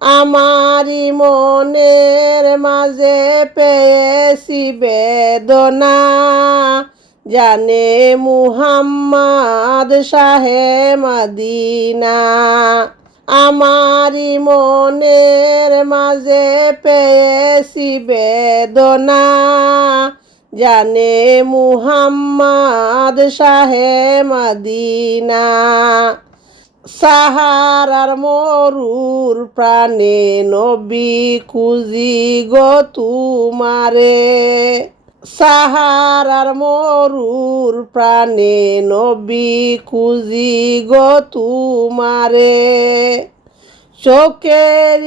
আমারি মনের মাঝে পেয়েছি বেদনা, জানে মুহাম্মদ শাহে মদিনা। আমারি মনের মাঝে পেয়েছি বেদনা, জানে মুহাম্মদ শাহে মদিনা। সাহারার মরুর প্রাণে নবী খুঁজি গো তুমারে, সাহারার মরুর প্রাণে নবী খুঁজি গো তুমারে। চোখের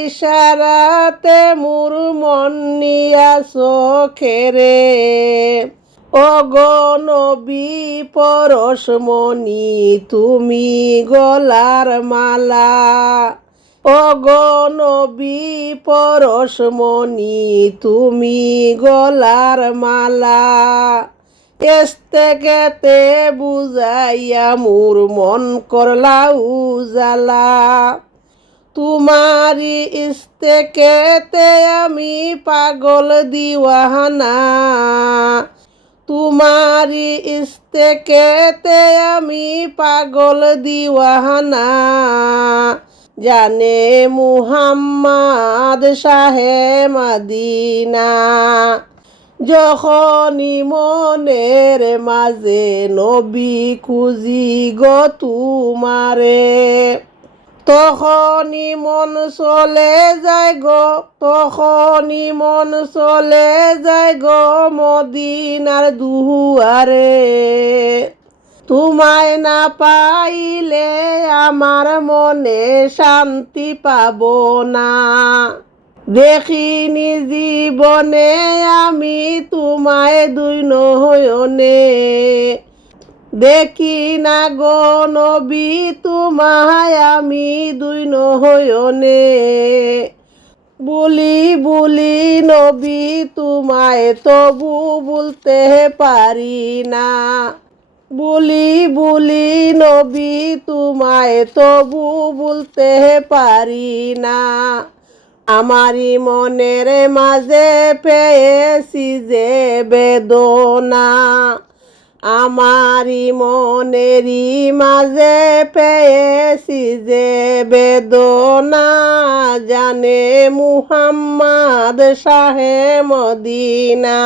ইশারাতে মোর মন নিয়া চোখেরে, ওগো নবী পরশমণি তুমি গলার মালা, ওগো নবী পরশমণি তুমি গলার মালা। ইস্তেকেতে বুঝাইয়া মোর মন করলা উজালা, তোমারি ইস্তেকেতে আমি পাগল দিওয়ানা, তোমারি ইস্তেকেতে আমি পাগল দিওয়ানা, জানে মুহাম্মদ শাহে মদিনা। যখনই মনের মাঝে নবী খুঁজি গো তুমারে, তখনই মন চলে যায় গো, তখনই মন চলে যায় গো মদিনার দুয়ারে। তোমায় না পাইলে আমার মনে শান্তি পাবো না, দেখিনি জীবনে আমি তোমায় দুই নয়নে। দেখি না গো নবী তোমায় আমি দুই নয়নে, বলি বলি নবী তোমায় তবু বলতে পারি না, বলি বলি নবী তোমায় তবু বলতে পারি না। আমারি মনের মাঝে পেয়েছি যে বেদনা, আমারি মনেরই মাঝে পেয়েছি যে বেদনা, জানে মুহাম্মদ শাহে মদিনা।